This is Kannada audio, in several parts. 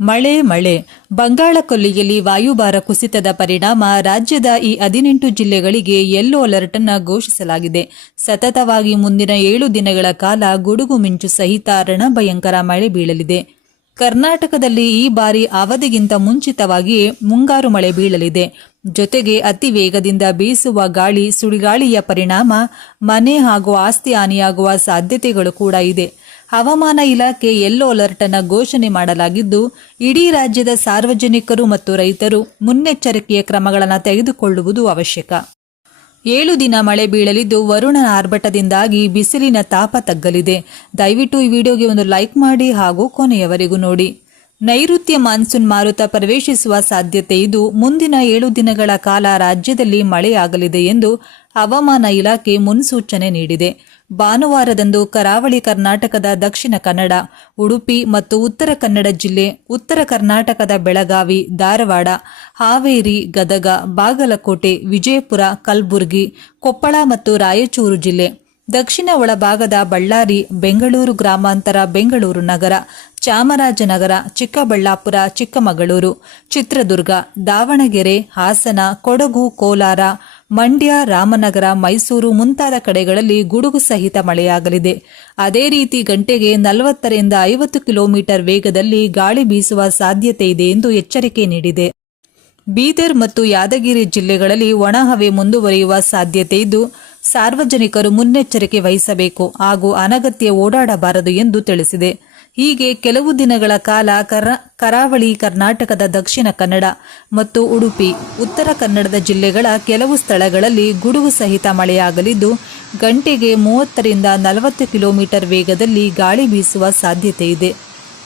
ಮಳೆ ಬಂಗಾಳ ಕೊಲ್ಲಿಯಲ್ಲಿ ವಾಯುಭಾರ ಕುಸಿತದ ಪರಿಣಾಮ ರಾಜ್ಯದ ಈ 18 ಜಿಲ್ಲೆಗಳಿಗೆ ಯೆಲ್ಲೋ ಅಲರ್ಟ್ ಅನ್ನು ಘೋಷಿಸಲಾಗಿದೆ. ಸತತವಾಗಿ ಮುಂದಿನ 7 ದಿನಗಳ ಕಾಲ ಗುಡುಗು ಮಿಂಚು ಸಹಿತ ರಣಭಯಂಕರ ಮಳೆ ಬೀಳಲಿದೆ. ಕರ್ನಾಟಕದಲ್ಲಿ ಈ ಬಾರಿ ಅವಧಿಗಿಂತ ಮುಂಚಿತವಾಗಿಯೇ ಮುಂಗಾರು ಮಳೆ ಬೀಳಲಿದೆ. ಜೊತೆಗೆ ಅತಿ ವೇಗದಿಂದ ಬೀಸುವ ಗಾಳಿ, ಸುಳಿಗಾಳಿಯ ಪರಿಣಾಮ ಮನೆ ಹಾಗೂ ಆಸ್ತಿ ಹಾನಿಯಾಗುವ ಸಾಧ್ಯತೆಗಳು ಕೂಡ ಇದೆ. ಹವಾಮಾನ ಇಲಾಖೆ ಯೆಲ್ಲೋ ಅಲರ್ಟ್ ಅನ್ನು ಘೋಷಣೆ ಮಾಡಲಾಗಿದ್ದು, ಇಡೀ ರಾಜ್ಯದ ಸಾರ್ವಜನಿಕರು ಮತ್ತು ರೈತರು ಮುನ್ನೆಚ್ಚರಿಕೆಯ ಕ್ರಮಗಳನ್ನು ತೆಗೆದುಕೊಳ್ಳುವುದು ಅವಶ್ಯಕ. 7 ದಿನ ಮಳೆ ಬೀಳಲಿದ್ದು, ವರುಣನ ಆರ್ಭಟದಿಂದಾಗಿ ಬಿಸಿಲಿನ ತಾಪ ತಗ್ಗಲಿದೆ. ದಯವಿಟ್ಟು ಈ ವಿಡಿಯೋಗೆ ಒಂದು ಲೈಕ್ ಮಾಡಿ ಹಾಗೂ ಕೊನೆಯವರೆಗೂ ನೋಡಿ. ನೈಋತ್ಯ ಮಾನ್ಸೂನ್ ಮಾರುತ ಪ್ರವೇಶಿಸುವ ಸಾಧ್ಯತೆ ಇದ್ದು, ಮುಂದಿನ 7 ದಿನಗಳ ಕಾಲ ರಾಜ್ಯದಲ್ಲಿ ಮಳೆಯಾಗಲಿದೆ ಎಂದು ಹವಾಮಾನ ಇಲಾಖೆ ಮುನ್ಸೂಚನೆ ನೀಡಿದೆ. ಭಾನುವಾರದಂದು ಕರಾವಳಿ ಕರ್ನಾಟಕದ ದಕ್ಷಿಣ ಕನ್ನಡ, ಉಡುಪಿ ಮತ್ತು ಉತ್ತರ ಕನ್ನಡ ಜಿಲ್ಲೆ, ಉತ್ತರ ಕರ್ನಾಟಕದ ಬೆಳಗಾವಿ, ಧಾರವಾಡ, ಹಾವೇರಿ, ಗದಗ, ಬಾಗಲಕೋಟೆ, ವಿಜಯಪುರ, ಕಲಬುರಗಿ, ಕೊಪ್ಪಳ ಮತ್ತು ರಾಯಚೂರು ಜಿಲ್ಲೆ, ದಕ್ಷಿಣ ಒಳಭಾಗದ ಬಳ್ಳಾರಿ, ಬೆಂಗಳೂರು ಗ್ರಾಮಾಂತರ, ಬೆಂಗಳೂರು ನಗರ, ಚಾಮರಾಜನಗರ, ಚಿಕ್ಕಬಳ್ಳಾಪುರ, ಚಿಕ್ಕಮಗಳೂರು, ಚಿತ್ರದುರ್ಗ, ದಾವಣಗೆರೆ, ಹಾಸನ, ಕೊಡಗು, ಕೋಲಾರ, ಮಂಡ್ಯ, ರಾಮನಗರ, ಮೈಸೂರು ಮುಂತಾದ ಕಡೆಗಳಲ್ಲಿ ಗುಡುಗು ಸಹಿತ ಮಳೆಯಾಗಲಿದೆ. ಅದೇ ರೀತಿ ಗಂಟೆಗೆ 40 ರಿಂದ 50 ಕಿಲೋಮೀಟರ್ ವೇಗದಲ್ಲಿ ಗಾಳಿ ಬೀಸುವ ಸಾಧ್ಯತೆ ಇದೆ ಎಂದು ಎಚ್ಚರಿಕೆ ನೀಡಿದೆ. ಬೀದರ್ ಮತ್ತು ಯಾದಗಿರಿ ಜಿಲ್ಲೆಗಳಲ್ಲಿ ಒಣಹವೆ ಮುಂದುವರಿಯುವ ಸಾಧ್ಯತೆ ಇದ್ದು, ಸಾರ್ವಜನಿಕರು ಮುನ್ನೆಚ್ಚರಿಕೆ ವಹಿಸಬೇಕು ಹಾಗೂ ಅನಗತ್ಯ ಓಡಾಡಬಾರದು ಎಂದು ತಿಳಿಸಿದೆ. ಹೀಗೆ ಕೆಲವು ದಿನಗಳ ಕಾಲ ಕರಾವಳಿ ಕರ್ನಾಟಕದ ದಕ್ಷಿಣ ಕನ್ನಡ ಮತ್ತು ಉಡುಪಿ, ಉತ್ತರ ಕನ್ನಡದ ಜಿಲ್ಲೆಗಳ ಕೆಲವು ಸ್ಥಳಗಳಲ್ಲಿ ಗುಡುಗು ಸಹಿತ ಮಳೆಯಾಗಲಿದ್ದು, ಗಂಟೆಗೆ 30 ರಿಂದ 40 ಕಿಲೋಮೀಟರ್ ವೇಗದಲ್ಲಿ ಗಾಳಿ ಬೀಸುವ ಸಾಧ್ಯತೆ ಇದೆ.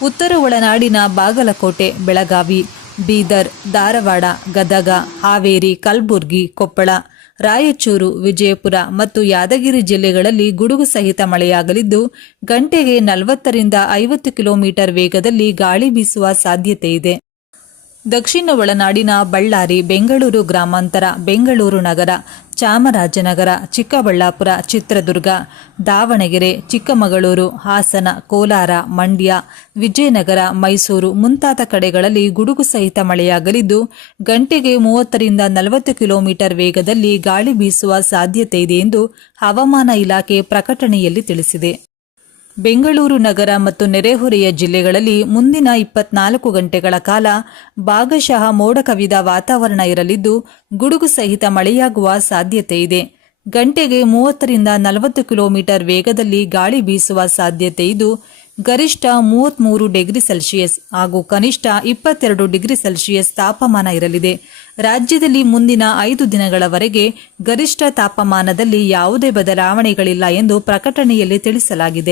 ಉತ್ತರ ಒಳನಾಡಿನ ಬಾಗಲಕೋಟೆ, ಬೆಳಗಾವಿ, ಬೀದರ್, ಧಾರವಾಡ, ಗದಗ, ಹಾವೇರಿ, ಕಲಬುರಗಿ, ಕೊಪ್ಪಳ, ರಾಯಚೂರು, ವಿಜಯಪುರ ಮತ್ತು ಯಾದಗಿರಿ ಜಿಲ್ಲೆಗಳಲ್ಲಿ ಗುಡುಗು ಸಹಿತ ಮಳೆಯಾಗಲಿದ್ದು, ಗಂಟೆಗೆ 40 ರಿಂದ 50 ಕಿಲೋಮೀಟರ್ ವೇಗದಲ್ಲಿ ಗಾಳಿ ಬೀಸುವ ಸಾಧ್ಯತೆ ಇದೆ. ದಕ್ಷಿಣ ಒಳನಾಡಿನ ಬಳ್ಳಾರಿ, ಬೆಂಗಳೂರು ಗ್ರಾಮಾಂತರ, ಬೆಂಗಳೂರು ನಗರ, ಚಾಮರಾಜನಗರ, ಚಿಕ್ಕಬಳ್ಳಾಪುರ, ಚಿತ್ರದುರ್ಗ, ದಾವಣಗೆರೆ, ಚಿಕ್ಕಮಗಳೂರು, ಹಾಸನ, ಕೋಲಾರ, ಮಂಡ್ಯ, ವಿಜಯನಗರ, ಮೈಸೂರು ಮುಂತಾದ ಕಡೆಗಳಲ್ಲಿ ಗುಡುಗು ಸಹಿತ ಮಳೆಯಾಗಲಿದ್ದು, ಗಂಟೆಗೆ 30 ರಿಂದ 40 ಕಿಲೋಮೀಟರ್ ವೇಗದಲ್ಲಿ ಗಾಳಿ ಬೀಸುವ ಸಾಧ್ಯತೆ ಇದೆ ಎಂದು ಹವಾಮಾನ ಇಲಾಖೆ ಪ್ರಕಟಣೆಯಲ್ಲಿ ತಿಳಿಸಿದೆ. ಬೆಂಗಳೂರು ನಗರ ಮತ್ತು ನೆರೆಹೊರೆಯ ಜಿಲ್ಲೆಗಳಲ್ಲಿ ಮುಂದಿನ 24 ಗಂಟೆಗಳ ಕಾಲ ಭಾಗಶಃ ಮೋಡ ಕವಿದ ವಾತಾವರಣ ಇರಲಿದ್ದು, ಗುಡುಗು ಸಹಿತ ಮಳೆಯಾಗುವ ಸಾಧ್ಯತೆ ಇದೆ. ಗಂಟೆಗೆ 30 ರಿಂದ 40 ಕಿಲೋಮೀಟರ್ ವೇಗದಲ್ಲಿ ಗಾಳಿ ಬೀಸುವ ಸಾಧ್ಯತೆ ಇದ್ದು, ಗರಿಷ್ಠ 33 ಡಿಗ್ರಿ ಸೆಲ್ಸಿಯಸ್ ಹಾಗೂ ಕನಿಷ್ಠ 22 ಡಿಗ್ರಿ ಸೆಲ್ಸಿಯಸ್ ತಾಪಮಾನ ಇರಲಿದೆ. ರಾಜ್ಯದಲ್ಲಿ ಮುಂದಿನ 5 ದಿನಗಳವರೆಗೆ ಗರಿಷ್ಠ ತಾಪಮಾನದಲ್ಲಿ ಯಾವುದೇ ಬದಲಾವಣೆಗಳಿಲ್ಲ ಎಂದು ಪ್ರಕಟಣೆಯಲ್ಲಿ ತಿಳಿಸಲಾಗಿದೆ.